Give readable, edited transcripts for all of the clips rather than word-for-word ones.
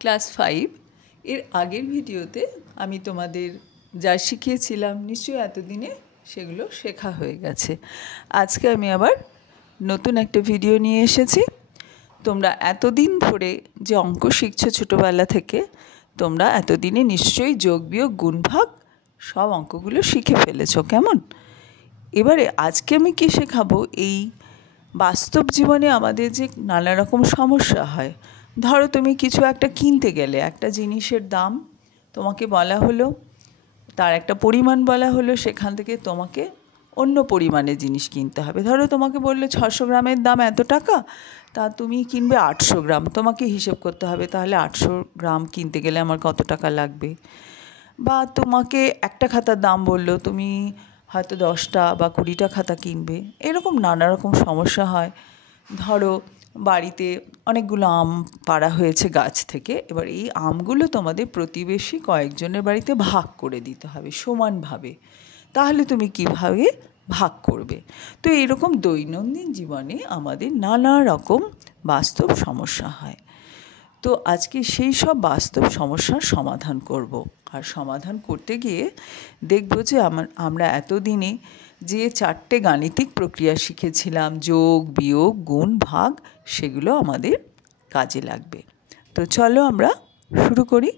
Class 5 এর আগের ভিডিওতে আমি তোমাদের যা শিখিয়েছিলাম নিশ্চয়ই এতদিনে সেগুলো শেখা হয়ে গেছে। আজকে আমি আবার নতুন একটা ভিডিও নিয়ে এসেছি। তোমরা এতদিন ধরে যে অঙ্ক শিখছো ছোটোবেলা থেকে, তোমরা এতদিনে নিশ্চয়ই যোগ বিয়োগ গুণ ভাগ সব অঙ্কগুলো শিখে ফেলেছো, কেমন? এবারে আজকে আমি কী শেখাবো, এই বাস্তব জীবনে আমাদের যে নানা রকম সমস্যা হয়। ধরো তুমি কিছু একটা কিনতে গেলে, একটা জিনিসের দাম তোমাকে বলা হলো, তার একটা পরিমাণ বলা হলো, সেখান থেকে তোমাকে অন্য পরিমাণের জিনিস কিনতে হবে। ধরো তোমাকে বললো 600 গ্রামের দাম এত টাকা, তা তুমি কিনবে 800 গ্রাম। তোমাকে হিসেব করতে হবে তাহলে 800 গ্রাম কিনতে গেলে আমার কত টাকা লাগবে। বা তোমাকে একটা খাতার দাম বললো, তুমি হয়তো 10টা বা 20টা খাতা কিনবে। এরকম নানা রকম সমস্যা হয়। ধরো বাড়িতে অনেকগুলো আম পাড়া হয়েছে গাছ থেকে, এবার এই আমগুলো তোমাদের প্রতিবেশী কয়েকজনের বাড়িতে ভাগ করে দিতে হবে সমানভাবে। তাহলে তুমি কিভাবে ভাগ করবে? তো এরকম দৈনন্দিন জীবনে আমাদের নানা রকম বাস্তব সমস্যা হয়। তো আজকে সেই সব বাস্তব সমস্যার সমাধান করব। আর সমাধান করতে গিয়ে দেখব যে আমরা এতদিনে যে 4টে গাণিতিক প্রক্রিয়া শিখেছিলাম, যোগ বিয়োগ গুণ ভাগ, সেগুলো আমাদের কাজে লাগবে। তো চলো আমরা শুরু করি।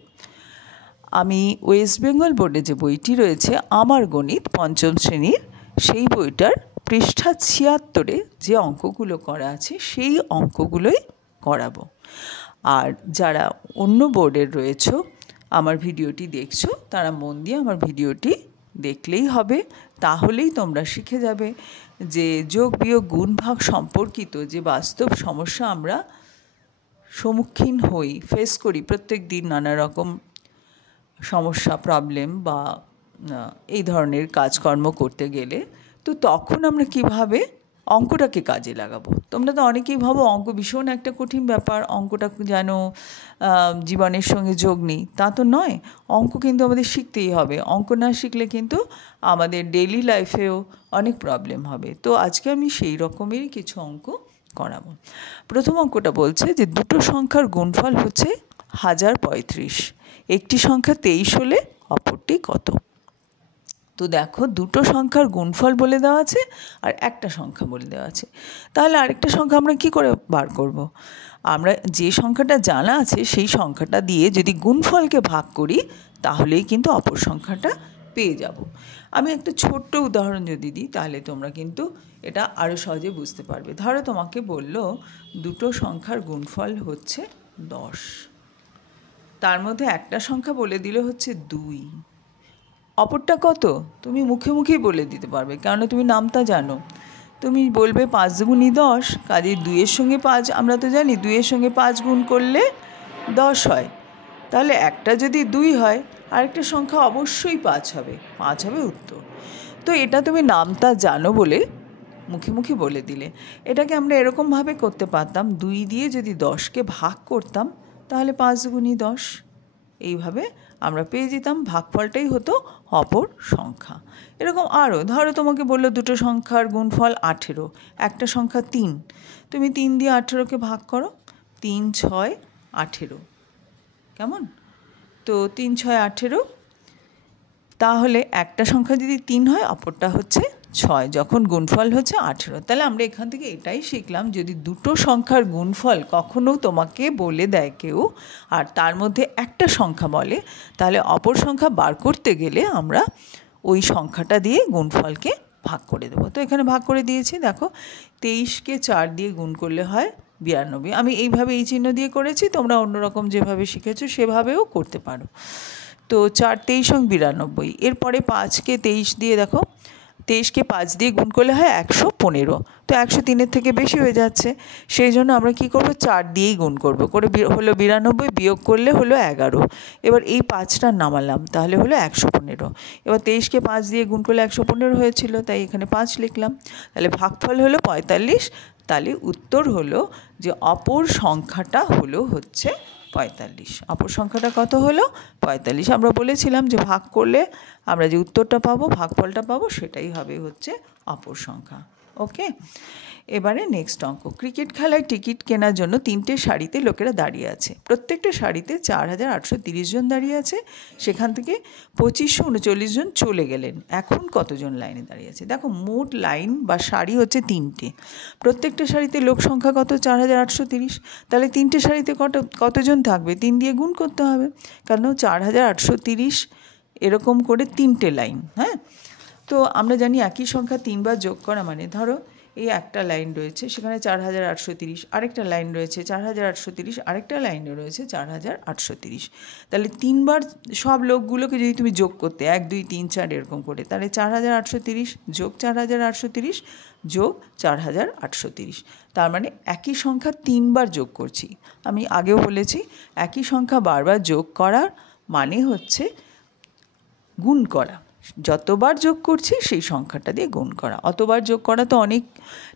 আমি ওয়েস্ট বেঙ্গল বোর্ডে যে বইটি রয়েছে আমার গণিত 5ম শ্রেণীর, সেই বইটার পৃষ্ঠা 76-এ যে অঙ্কগুলো করা আছে সেই অঙ্কগুলোই করাবো। আর যারা অন্য বোর্ডের রয়েছে আমার ভিডিওটি দেখছো, তারা মন দিয়ে আমার ভিডিওটি দেখলেই হবে। তাহলেই তোমরা শিখে যাবে যে যোগ বিয়োগ গুণ ভাগ সম্পর্কিত যে বাস্তব সমস্যা আমরা সম্মুখীন হই, ফেস করি প্রত্যেক দিন নানা রকম সমস্যা, প্রবলেম বা এই ধরনের কাজকর্ম করতে গেলে, তো তখন আমরা কিভাবে অঙ্কটাকে কাজে লাগাবো। তোমরা তো অনেকেই ভাবো অঙ্ক ভীষণ একটা কঠিন ব্যাপার, অঙ্কটা যেন জীবনের সঙ্গে যোগ নেই। তা তো নয়, অঙ্ক কিন্তু আমাদের শিখতেই হবে। অঙ্ক না শিখলে কিন্তু আমাদের ডেইলি লাইফেও অনেক প্রবলেম হবে। তো আজকে আমি সেই রকমেরই কিছু অঙ্ক করাবো। প্রথম অঙ্কটা বলছে যে দুটো সংখ্যার গুণফল হচ্ছে 1035। একটি সংখ্যা 23 হলে অপরটি কত? তো দেখো, দুটো সংখ্যার গুণফল বলে দেওয়া আছে আর একটা সংখ্যা বলে দেওয়া আছে। তাহলে আরেকটা সংখ্যা আমরা কি করে বার করব? আমরা যে সংখ্যাটা জানা আছে সেই সংখ্যাটা দিয়ে যদি গুণফলকে ভাগ করি, তাহলেই কিন্তু অপর সংখ্যাটা পেয়ে যাব। আমি একটা ছোট্ট উদাহরণ যদি দিই, তাহলে তোমরা কিন্তু এটা আরও সহজে বুঝতে পারবে। ধরো তোমাকে বললো দুটো সংখ্যার গুণফল হচ্ছে 10, তার মধ্যে একটা সংখ্যা বলে দিলে হচ্ছে 2, অপরটা কত তুমি মুখে মুখেই বলে দিতে পারবে, কারণ তুমি নামটা জানো। তুমি বলবে 5 দুগুণী 10, কাজে 2-এর সঙ্গে 5, আমরা তো জানি 2-এর সঙ্গে 5 গুণ করলে 10 হয়। তাহলে একটা যদি 2 হয়, আরেকটা সংখ্যা অবশ্যই 5 হবে, 5 হবে উত্তর। তো এটা তুমি নামটা জানো বলে মুখে মুখে বলে দিলে। এটাকে আমরা এরকমভাবে করতে পারতাম, 2 দিয়ে যদি 10কে ভাগ করতাম, তাহলে 5 দুগুণী 10, এইভাবে আমরা পেয়ে যেতাম, ভাগফলটাই হতো অপর সংখ্যা। এরকম আরও ধরো তোমাকে বললো দুটো সংখ্যার গুণফল 18, একটা সংখ্যা 3, তুমি 3 দিয়ে 18কে ভাগ করো, 3 6 18, কেমন? তো 3 6 18, তাহলে একটা সংখ্যা যদি 3 হয়, অপরটা হচ্ছে 6, যখন গুণফল হচ্ছে 18। তাহলে আমরা এখান থেকে এটাই শিখলাম, যদি দুটো সংখ্যার গুণফল কখনও তোমাকে বলে দেয় কেউ, আর তার মধ্যে একটা সংখ্যা বলে, তাহলে অপর সংখ্যা বার করতে গেলে আমরা ওই সংখ্যাটা দিয়ে গুণফলকে ভাগ করে দেবো। তো এখানে ভাগ করে দিয়েছি, দেখো 23কে 4 দিয়ে গুণ করলে হয় 92। আমি এইভাবে এই চিহ্ন দিয়ে করেছি, তোমরা অন্যরকম যেভাবে শিখেছো সেভাবেও করতে পারো। তো 4 23 92। এরপরে 5কে 23 দিয়ে, দেখো 23কে 5 দিয়ে গুণ করলে হয় 115। তো 103-এর থেকে বেশি হয়ে যাচ্ছে, সেই জন্য আমরা কি করব, 4 দিয়েই গুণ করব, করে হলো 92, বিয়োগ করলে হলো 11। এবার এই 5টা নামালাম, তাহলে হলো 115। এবার 23কে 5 দিয়ে গুণ করলে 115 হয়েছিল, তাই এখানে 5 লিখলাম। তাহলে ভাগফল হলো 45। তাহলে উত্তর হলো যে অপর সংখ্যাটা হচ্ছে 45। অপর সংখ্যাটা কত হলো? 45। আমরা বলেছিলাম যে ভাগ করলে আমরা যে উত্তরটা পাবো, ভাগফলটা পাবো, সেটাই হবে হচ্ছে অপর সংখ্যা। ওকে, এবারে নেক্সট অঙ্ক। ক্রিকেট খেলায় টিকিট কেনার জন্য 3টে সারিতে লোকেরা দাঁড়িয়ে আছে। প্রত্যেকটা সারিতে 4830 জন দাঁড়িয়ে আছে। সেখান থেকে 2539 জন চলে গেলেন। এখন কতজন লাইনে দাঁড়িয়ে আছে? দেখো, মোট লাইন বা সারি হচ্ছে 3টে। প্রত্যেকটা সারিতে লোক সংখ্যা কত? 4830। তাহলে 3টে সারিতে কতজন থাকবে? 3 দিয়ে গুণ করতে হবে, কারণ 4830 এরকম করে 3টে লাইন। হ্যাঁ, তো আমরা জানি একই সংখ্যা 3 বার যোগ করা মানে, ধরো এই একটা লাইন রয়েছে, সেখানে 4830, আরেকটা লাইন রয়েছে 4830, আরেকটা লাইনে রয়েছে 4830। তাহলে 3 বার সব লোকগুলোকে যদি তুমি যোগ করতে 1 2 3 4 এরকম করে, তাহলে 4830 যোগ 4830 যোগ 4830, তার মানে একই সংখ্যা 3 বার যোগ করছি। আমি আগেও বলেছি, একই সংখ্যা বারবার যোগ করার মানে হচ্ছে গুণ করা। যতবার যোগ করছি সেই সংখ্যাটা দিয়ে গুণ করা। অতবার যোগ করা তো অনেক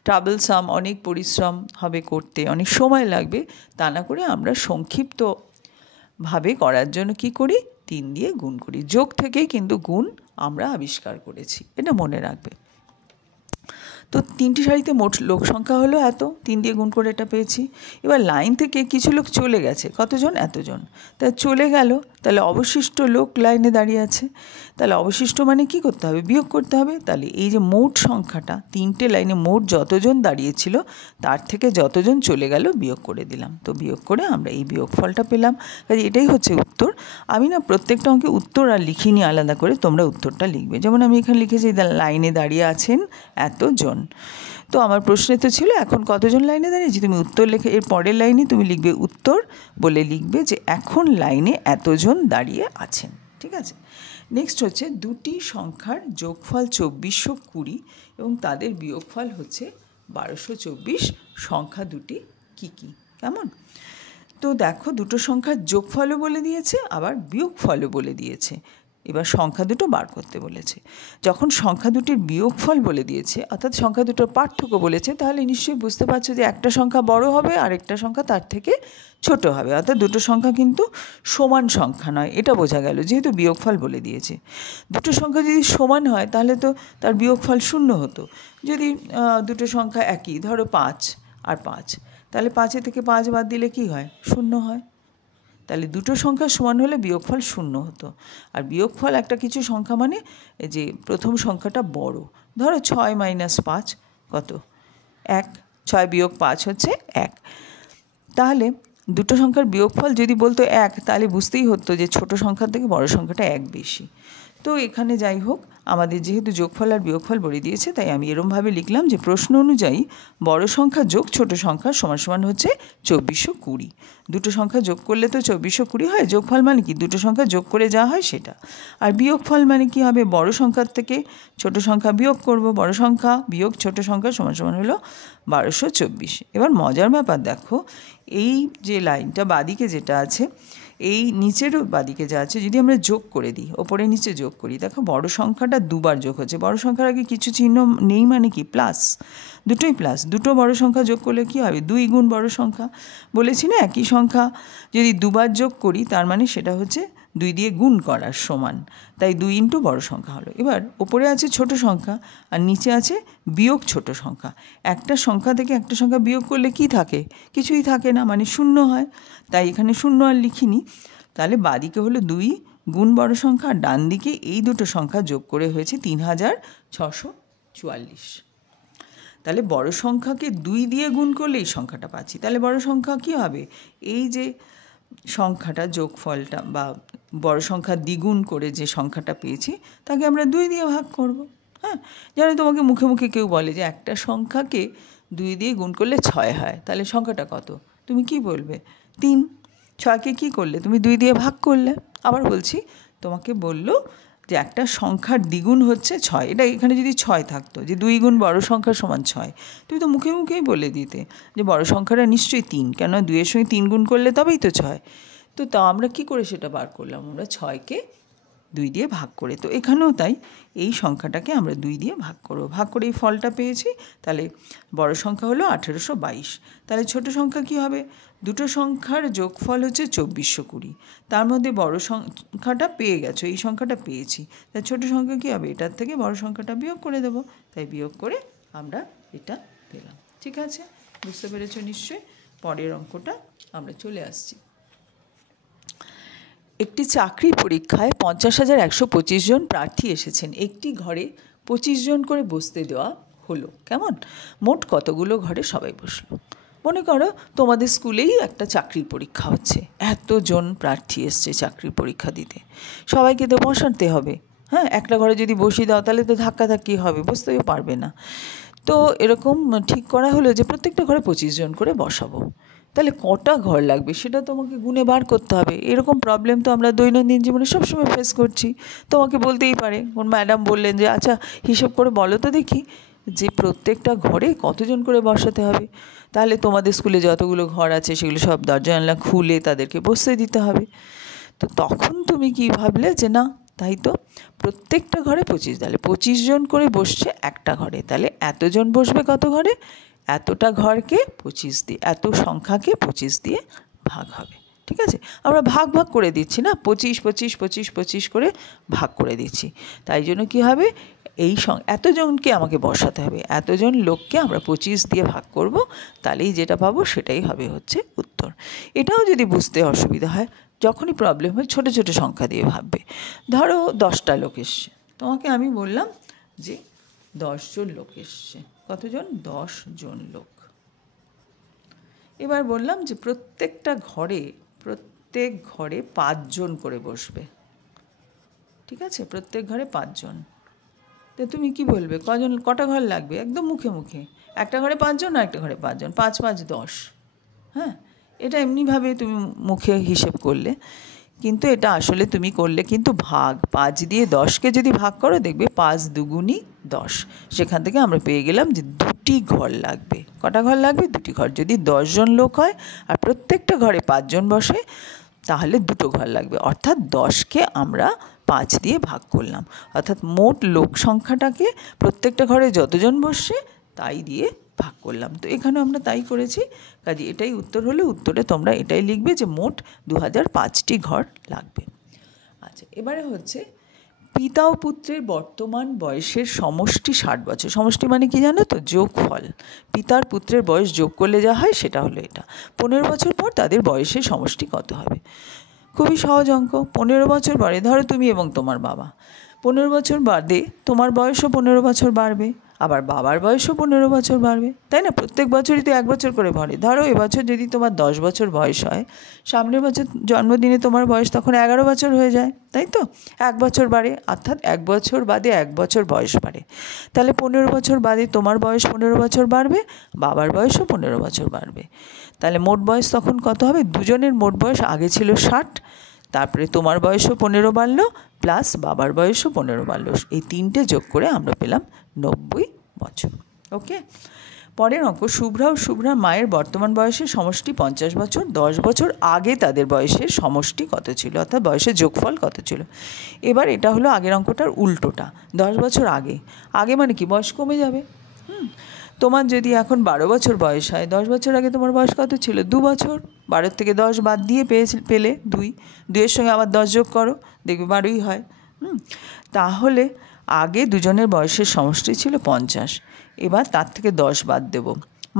ট্রাবলসাম, অনেক পরিশ্রম হবে করতে, অনেক সময় লাগবে। তা না করে আমরা সংক্ষিপ্তভাবে করার জন্য কি করি? 3 দিয়ে গুণ করি। যোগ থেকে কিন্তু গুণ আমরা আবিষ্কার করেছি, এটা মনে রাখবে। তো 3টে সারিতে মোট লোক সংখ্যা হলো এত, 3 দিয়ে গুণ করে এটা পেয়েছি। এবার লাইন থেকে কিছু লোক চলে গেছে, কতজন? এতজন। তা চলে গেল, তাহলে অবশিষ্ট লোক লাইনে দাঁড়িয়ে আছে। তাহলে অবশিষ্ট মানে কি করতে হবে? বিয়োগ করতে হবে। তাহলে এই যে মোট সংখ্যাটা, 3টে লাইনে মোট যতজন দাঁড়িয়েছিল তার থেকে যতজন চলে গেল বিয়োগ করে দিলাম। তো বিয়োগ করে আমরা এই বিয়োগফলটা পেলাম। কাজে এটাই হচ্ছে উত্তর। আমি না প্রত্যেকটা অঙ্কে উত্তর আর লিখিনি আলাদা করে, তোমরা উত্তরটা লিখবে। যেমন আমি এখানে লিখেছি লাইনে দাঁড়িয়ে আছেন এতজন। তো আমার প্রশ্নে তো ছিল এখন কতজন লাইনে দাঁড়িয়েছি, তুমি উত্তর লিখে এর পরের লাইনে তুমি লিখবে উত্তর বলে লিখবে যে এখন লাইনে এতজন দাঁড়িয়ে আছেন। ঠিক আছে, নেক্সট হচ্ছে দুটি সংখ্যার যোগফল 2420 এবং তাদের বিয়োগফল হচ্ছে 1224। সংখ্যা দুটি কী কী? কেমন? তো দেখো, দুটো সংখ্যার যোগফলও বলে দিয়েছে, আবার বিয়োগফলও বলে দিয়েছে। এবার সংখ্যা দুটো বার করতে বলেছে। যখন সংখ্যা দুটির বিয়োগফল বলে দিয়েছে, অর্থাৎ সংখ্যা দুটোর পার্থক্য বলেছে, তাহলে নিশ্চয়ই বুঝতে পারছো যে একটা সংখ্যা বড় হবে আর একটা সংখ্যা তার থেকে ছোট হবে। অর্থাৎ দুটো সংখ্যা কিন্তু সমান সংখ্যা নয়, এটা বোঝা গেল যেহেতু বিয়োগফল বলে দিয়েছে। দুটো সংখ্যা যদি সমান হয় তাহলে তো তার বিয়োগফল 0 হতো। যদি দুটো সংখ্যা একই, ধরো 5 আর 5, তাহলে 5 থেকে 5 বাদ দিলে কি হয়? 0 হয়। তাহলে দুটো সংখ্যা সমান হলে বিয়োগফল 0 হতো। আর বিয়োগফল একটা কিছু সংখ্যা মানে যে প্রথম সংখ্যাটা বড়। ধরো 6 - 5 কত? 1। 6 বিয়োগ 5 হচ্ছে 1। তাহলে দুটো সংখ্যার বিয়োগফল যদি বলতো 1, তাহলে বুঝতেই হতো যে ছোট সংখ্যার থেকে বড় সংখ্যাটা 1 বেশি। তো এখানে যাই হোক, আমাদের যেহেতু যোগফল আর বিয়োগফল বলে দিয়েছে, তাই আমি এরমভাবে লিখলাম যে প্রশ্ন অনুযায়ী বড় সংখ্যা যোগ ছোট সংখ্যা সমান সমান হচ্ছে 2420। দুটো সংখ্যা যোগ করলে তো 2420 হয়। যোগফল মানে কি? দুটো সংখ্যা যোগ করে যা হয় সেটা। আর বিয়োগফল মানে কি হবে? বড় সংখ্যার থেকে ছোট সংখ্যা বিয়োগ করব। বড় সংখ্যা বিয়োগ ছোট সংখ্যা সমান সমান হলো 1224। এবার মজার ব্যাপার দেখো, এই যে লাইনটা বাদিকে যেটা আছে, এই নিচেরও বাদিকে যা আছে, যদি আমরা যোগ করে দিই, ওপরে নিচে যোগ করি, দেখো বড় সংখ্যাটা দুবার যোগ হচ্ছে। বড় সংখ্যার আগে কিছু চিহ্ন নেই মানে কি? প্লাস, দুটোই প্লাস। দুটো বড় সংখ্যা যোগ করলে কি হবে? 2 গুণ বড় সংখ্যা। বলেছি না, একই সংখ্যা যদি দুবার যোগ করি তার মানে সেটা হচ্ছে 2 দিয়ে গুণ করার সমান। তাই 2 ইন্টু বড় সংখ্যা হলো। এবার ওপরে আছে ছোট সংখ্যা আর নিচে আছে বিয়োগ ছোট সংখ্যা। একটা সংখ্যা থেকে একটা সংখ্যা বিয়োগ করলে কি থাকে? কিছুই থাকে না, মানে 0 হয়। তাই এখানে 0 আর লিখিনি। তাহলে বাদিকে হলো 2 গুণ বড় সংখ্যা, আর ডান দিকে এই দুটো সংখ্যা যোগ করে হয়েছে 3644। তাহলে বড় সংখ্যাকে 2 দিয়ে গুণ করলে এই সংখ্যাটা পাচ্ছি। তাহলে বড় সংখ্যা কী হবে? এই যে সংখ্যাটা যোগফলটা বা বড় সংখ্যা দ্বিগুণ করে যে সংখ্যাটা পেয়েছি তাকে আমরা 2 দিয়ে ভাগ করব। হ্যাঁ, যেন তোমাকে মুখে মুখে কেউ বলে যে একটা সংখ্যাকে 2 দিয়ে গুণ করলে 6 হয়, তাহলে সংখ্যাটা কত? তুমি কি বলবে? 3। 6কে কী করলে? তুমি 2 দিয়ে ভাগ করলে। আবার বলছি, তোমাকে বললো যে একটা সংখ্যার দ্বিগুণ হচ্ছে 6। এটা এখানে যদি 6 থাকতো, যে 2 গুণ বড় সংখ্যা সমান 6, তুমি তো মুখে মুখেই বলে দিতে যে বড় সংখ্যাটা নিশ্চয়ই 3, কেন 2 এর সঙ্গে 3 গুণ করলে তবেই তো 6। তো তাও আমরা কী করে সেটা বার করলাম? আমরা 6কে 2 দিয়ে ভাগ করে। তো এখানেও তাই, এই সংখ্যাটাকে আমরা 2 দিয়ে ভাগ করব। ভাগ করে এই ফলটা পেয়েছি। তাহলে বড় সংখ্যা হলো 1822। তাহলে ছোট সংখ্যা কী হবে? দুটো সংখ্যার যোগফল হচ্ছে 2420। তার মধ্যে বড় সংখ্যাটা পেয়ে গেছো, এই সংখ্যাটা পেয়েছি। তাই ছোট সংখ্যা কী হবে? এটার থেকে বড় সংখ্যাটা বিয়োগ করে দেবো। তাই বিয়োগ করে আমরা এটা পেলাম। ঠিক আছে, বুঝতে পেরেছ নিশ্চয়ই। পরের অঙ্কটা আমরা চলে আসছি। একটি চাকরি পরীক্ষায় 50,125 জন প্রার্থী এসেছেন। একটি ঘরে 25 জন করে বসতে দেওয়া হলো। কেমন? মোট কতগুলো ঘরে সবাই বসলো? মনে করো তোমাদের স্কুলেই একটা চাকরির পরীক্ষা হচ্ছে, এতজন প্রার্থী এসছে চাকরির পরীক্ষা দিতে, সবাইকে তো বসাতে হবে। হ্যাঁ, একটা ঘরে যদি বসিয়ে দাও তাহলে তো ধাক্কাধাক্কি হবে, বসতেও পারবে না। তো এরকম ঠিক করা হলো যে প্রত্যেকটা ঘরে 25 জন করে বসাবো। তাহলে কটা ঘর লাগবে সেটা তোমাকে গুনে বার করতে হবে। এরকম প্রবলেম তো আমরা দৈনন্দিন জীবনে সবসময় ফেস করছি। তোমাকে বলতেই পারে, কোন ম্যাডাম বললেন যে আচ্ছা হিসেব করে বলো তো দেখি যে প্রত্যেকটা ঘরে কতজন করে বসাতে হবে। তাহলে তোমাদের স্কুলে যতগুলো ঘর আছে সেগুলো সব দরজা জানলা খুলে তাদেরকে বসতে দিতে হবে। তো তখন তুমি কি ভাবলে যে না, তাই তো প্রত্যেকটা ঘরে 25, তাহলে 25 জন করে বসছে একটা ঘরে, তাহলে এতজন বসবে কত ঘরে? এতটা ঘরকে 25 দিয়ে, এত সংখ্যাকে 25 দিয়ে ভাগ হবে। ঠিক আছে, আমরা ভাগ ভাগ করে দিচ্ছি না, 25 25 25 25 করে ভাগ করে দিচ্ছি। তাই জন্য কী হবে, এই এতজনকে আমাকে বসাতে হবে, এতজন লোককে আমরা 25 দিয়ে ভাগ করব, তাহলেই যেটা পাবো সেটাই হবে হচ্ছে উত্তর। এটাও যদি বুঝতে অসুবিধা হয়, যখনই প্রবলেম হয় ছোটো ছোটো সংখ্যা দিয়ে ভাববে। ধরো 10টা লোক এসছে, তোমাকে আমি বললাম যে 10 জন লোক এসছে। কতজন? 10 জন লোক। এবার বললাম যে প্রত্যেক ঘরে 5 জন করে বসবে। ঠিক আছে, প্রত্যেক ঘরে 5 জন। তো তুমি কি বলবে কটা ঘর লাগবে? একদম মুখে মুখে একটা ঘরে 5 জন, আর একটা ঘরে 5 জন, 5 5 10। হ্যাঁ, এটা এমনিভাবে তুমি মুখে হিসেব করলে, কিন্তু এটা আসলে তুমি করলে কিন্তু ভাগ 5 দিয়ে 10কে যদি ভাগ করো দেখবে 5 দুগুণী 10। সেখান থেকে আমরা পেয়ে গেলাম যে 2টি ঘর লাগবে। কটা ঘর লাগবে? 2টি ঘর। যদি 10 জন লোক হয় আর প্রত্যেকটা ঘরে 5 জন বসে, তাহলে 2টো ঘর লাগবে। অর্থাৎ 10কে আমরা 5 দিয়ে ভাগ করলাম, অর্থাৎ মোট লোক সংখ্যাটাকে প্রত্যেকটা ঘরে যতজন বসছে তাই দিয়ে ভাগ করলাম। তো এখানে আমরা তাই করেছি, কাজে এটাই উত্তর হলে উত্তরে তোমরা এটাই লিখবে যে মোট 2005টি ঘর লাগবে। আচ্ছা, এবারে হচ্ছে পিতা ও পুত্রের বর্তমান বয়সের সমষ্টি 60 বছর। সমষ্টি মানে কি জানো তো? যোগফল। পিতার পুত্রের বয়স যোগ করলে যা হয় সেটা হলো এটা। 15 বছর পর তাদের বয়সের সমষ্টি কত হবে? খুবই সহজ অঙ্ক। 15 বছর পরে ধরো তুমি এবং তোমার বাবা, 15 বছর বাদে তোমার বয়সও 15 বছর বাড়বে, আবার বাবার বয়সও 15 বছর বাড়বে, তাই না? প্রত্যেক বছরই তো 1 বছর করে বাড়ে। ধরো এবছর যদি তোমার 10 বছর বয়স হয়, সামনের বছর জন্মদিনে তোমার বয়স তখন 11 বছর হয়ে যায়, তাই তো? 1 বছর বাড়ে, অর্থাৎ 1 বছর বাদে 1 বছর বয়স বাড়ে। তাহলে 15 বছর বাদে তোমার বয়স 15 বছর বাড়বে, বাবার বয়সও 15 বছর বাড়বে। তাহলে মোট বয়স তখন কত হবে? দুজনের মোট বয়স আগে ছিল 60, তারপরে তোমার বয়সও 15 বাড়লো, প্লাস বাবার বয়সও 15 বাড়লো। এই তিনটে যোগ করে আমরা পেলাম 90 বছর। ওকে, পরের অঙ্ক। শুভ্রা ও শুভ্রার মায়ের বর্তমান বয়সের সমষ্টি 50 বছর। 10 বছর আগে তাদের বয়সের সমষ্টি কত ছিল, অর্থাৎ বয়সের যোগফল কত ছিল? এবার এটা হলো আগের অঙ্কটার উল্টোটা। 10 বছর আগে, আগে মানে কি? বয়স কমে যাবে। তোমার যদি এখন 12 বছর বয়স হয়, 10 বছর আগে তোমার বয়স কত ছিল? 2 বছর। 12 থেকে 10 বাদ দিয়ে পেলে 2। 2-এর সঙ্গে আবার 10 যোগ করো, দেখবে 12ই হয়। তাহলে আগে দুজনের বয়সের সমষ্টি ছিল 50। এবার তার থেকে 10 বাদ দেব।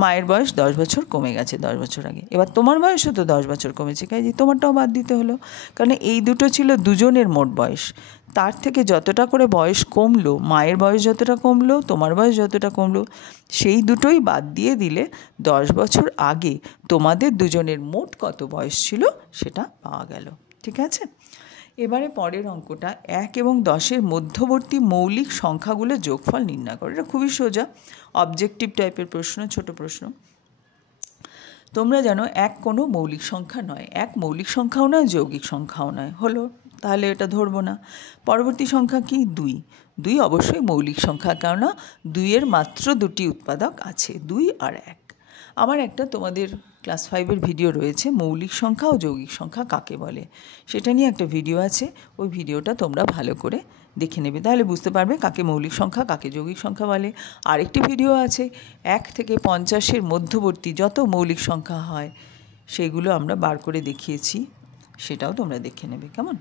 মায়ের বয়স 10 বছর কমে গেছে 10 বছর আগে। এবার তোমার বয়সও তো 10 বছর কমেছে, কাজে তোমারটাও বাদ দিতে হলো, কারণ এই দুটো ছিল দুজনের মোট বয়স। তার থেকে যতটা করে বয়স কমলো, মায়ের বয়স যতটা কমলো, তোমার বয়স যতটা কমলো, সেই দুটোই বাদ দিয়ে দিলে 10 বছর আগে তোমাদের দুজনের মোট কত বয়স ছিল সেটা পাওয়া গেল। ঠিক আছে, এবারে পরের অঙ্কটা 1 এবং 10-এর মধ্যবর্তী মৌলিক সংখ্যাগুলোর যোগফল নির্ণয় করো। এটা খুবই সোজা, অবজেক্টিভ টাইপের প্রশ্ন, ছোট প্রশ্ন। তোমরা জানো 1 কোনো মৌলিক সংখ্যা নয়, 1 মৌলিক সংখ্যাও নয়, যৌগিক সংখ্যাও নয়। হলো, তাহলে এটা ধরবো না। পরবর্তী সংখ্যা কি? 2। 2 অবশ্যই মৌলিক সংখ্যা, কেননা 2-এর মাত্র 2টি উৎপাদক আছে, 2 আর 1। আমার একটা তোমাদের ক্লাস 5-এর ভিডিও রয়েছে, মৌলিক সংখ্যা ও যৌগিক সংখ্যা কাকে বলে, সেটা নিয়ে একটা ভিডিও আছে। ওই ভিডিওটা তোমরা ভালো করে দেখে নেবে, তাহলে বুঝতে পারবে কাকে মৌলিক সংখ্যা কাকে যৌগিক সংখ্যা বলে। আরেকটি ভিডিও আছে 1 থেকে 50-এর মধ্যবর্তী যত মৌলিক সংখ্যা হয় সেগুলো আমরা বার করে দেখিয়েছি, সেটাও তোমরা দেখে নেবে, কেমন?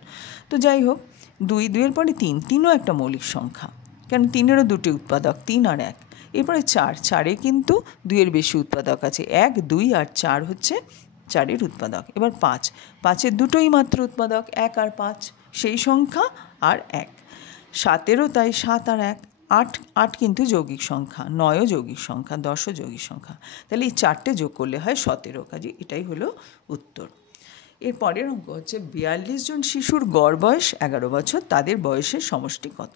তো যাই হোক, 2, 2-এর পরে 3, 3ও একটা মৌলিক সংখ্যা, কারণ 3-এরও 2টি উৎপাদক, 3 আর 1। এরপরে 4 কিন্তু 2-এর বেশি উৎপাদক আছে, 1, 2 আর 4 হচ্ছে 4-এর উৎপাদক। এবার 5-এর দুটোই মাত্র উৎপাদক, 1 আর 5, সেই সংখ্যা আর 1। 7-এরও তাই, 7 আর 1। 8 কিন্তু যৌগিক সংখ্যা, 9ও যৌগিক সংখ্যা, 10ও যৌগিক সংখ্যা। তাহলে এই 4টে যোগ করলে হয় 17। কাজে এটাই হলো উত্তর। এর পরের অঙ্ক হচ্ছে 42 জন শিশুর গড় বয়স 11 বছর, তাদের বয়সের সমষ্টি কত?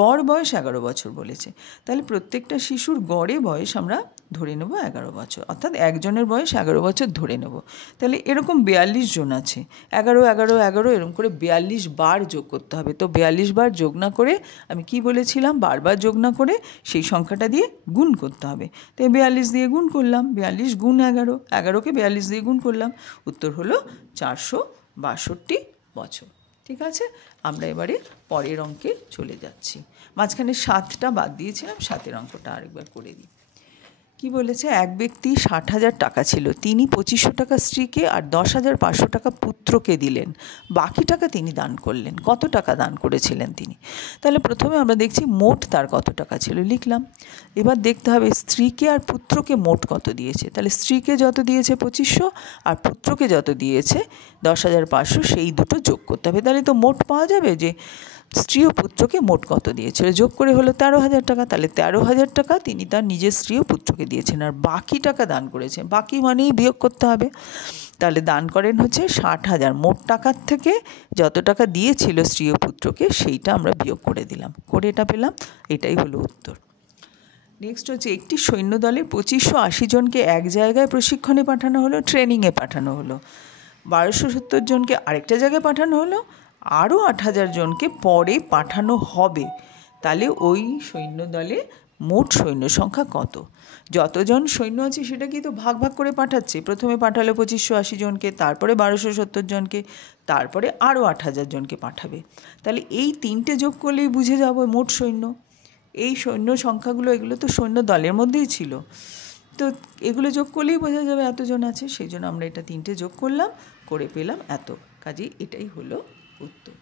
গড় বয়স 11 বছর বলেছে, তাহলে প্রত্যেকটা শিশুর গড়ে বয়স আমরা ধরে নেব 11 বছর, অর্থাৎ একজনের বয়স 11 বছর ধরে নেব। তাহলে এরকম 42 জন আছে, 11, 11, 11 এরকম করে 42 বার যোগ করতে হবে। তো 42 বার যোগ না করে, আমি কি বলেছিলাম, বারবার যোগ না করে সেই সংখ্যাটা দিয়ে গুণ করতে হবে। তো 42 দিয়ে গুণ করলাম, 42 গুণ 11, 11কে 42 দিয়ে গুণ করলাম, উত্তর হলো 462 বছর। ঠিক আছে, আমরা এবারে পরের অঙ্কে চলে যাচ্ছি। মাঝখানে 7টা বাদ দিয়েছিলাম, 7-এর অঙ্কটা আরেকবার করে দিই। কি বলেছে, এক ব্যক্তি 60,000 টাকা ছিল, তিনি 2500 টাকা স্ত্রীকে আর 10,500 টাকা পুত্রকে দিলেন, বাকি টাকা তিনি দান করলেন। কত টাকা দান করেছিলেন তিনি? তাহলে প্রথমে আমরা দেখছি মোট তার কত টাকা ছিল, লিখলাম। এবার দেখতে হবে স্ত্রীকে আর পুত্রকে মোট কত দিয়েছে। তাহলে স্ত্রীকে যত দিয়েছে 2500 আর পুত্রকে যত দিয়েছে 10,500, সেই দুটো যোগ করতে হবে। তাহলে তো মোট পাওয়া যাবে যে স্ত্রী ও পুত্রকে মোট কত দিয়েছিল, যোগ করে হলো 13,000 টাকা। তাহলে 13,000 টাকা তিনি তার নিজের স্ত্রী ও পুত্রকে দিয়েছেন, আর বাকি টাকা দান করেছেন। বাকি মানেই বিয়োগ করতে হবে। তাহলে দান করেন হচ্ছে 60,000, মোট টাকার থেকে যত টাকা দিয়েছিল স্ত্রী ও পুত্রকে সেইটা আমরা বিয়োগ করে দিলাম, করে এটা পেলাম। এটাই হলো উত্তর। নেক্সট হচ্ছে একটি সৈন্যদলে 2580 জনকে এক জায়গায় প্রশিক্ষণে পাঠানো হলো, ট্রেনিংয়ে পাঠানো হলো। 1270 জনকে আরেকটা জায়গায় পাঠানো হলো, আরও 8,000 জনকে পরে পাঠানো হবে। তাহলে ওই সৈন্যদলে মোট সৈন্য সংখ্যা কত? যতজন সৈন্য আছে সেটা কি তো ভাগ ভাগ করে পাঠাচ্ছে। প্রথমে পাঠালো 2580 জনকে, তারপরে 1270 জনকে, তারপরে আরও 8,000 জনকে পাঠাবে। তাহলে এই 3টে যোগ করলেই বুঝে যাব মোট সৈন্য। এই সৈন্য সংখ্যাগুলো, এগুলো তো সৈন্য দলের মধ্যেই ছিল, তো এগুলো যোগ করলেই বোঝা যাবে এতজন আছে। সেই জন্য আমরা এটা 3টে যোগ করলাম, করে পেলাম এত। কাজেই এটাই হলো উত্তর।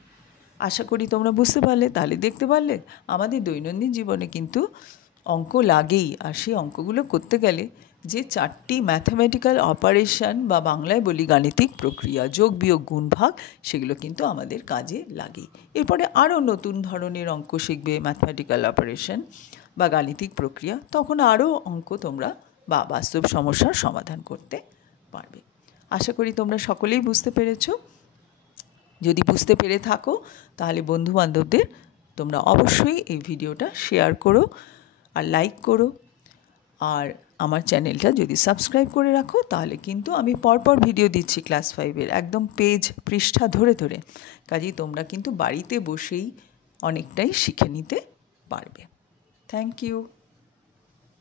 আশা করি তোমরা বুঝতে পারলে। তাহলে দেখতে পারলে আমাদের দৈনন্দিন জীবনে কিন্তু অঙ্ক লাগেই, আর সেই অঙ্কগুলো করতে গেলে যে 4টি ম্যাথামেটিক্যাল অপারেশন বা বাংলায় বলি গাণিতিক প্রক্রিয়া, যোগ বিয়োগ গুণ ভাগ, সেগুলো কিন্তু আমাদের কাজে লাগেই। এরপরে আরও নতুন ধরনের অঙ্ক শিখবে, ম্যাথামেটিক্যাল অপারেশন বা গাণিতিক প্রক্রিয়া, তখন আরও অঙ্ক তোমরা বা বাস্তব সমস্যার সমাধান করতে পারবে। আশা করি তোমরা সকলেই বুঝতে পেরেছো। যদি বুঝতে পেরে থাকো তাহলে বন্ধুবান্ধবদের তোমরা অবশ্যই এই ভিডিওটা শেয়ার করো আর লাইক করো। আর আমার চ্যানেলটা যদি সাবস্ক্রাইব করে রাখো তাহলে কিন্তু আমি পরপর ভিডিও দিচ্ছি ক্লাস 5-এর, একদম পৃষ্ঠা ধরে ধরে। কাজেই তোমরা কিন্তু বাড়িতে বসেই অনেকটাই শিখে নিতে পারবে। Thank you.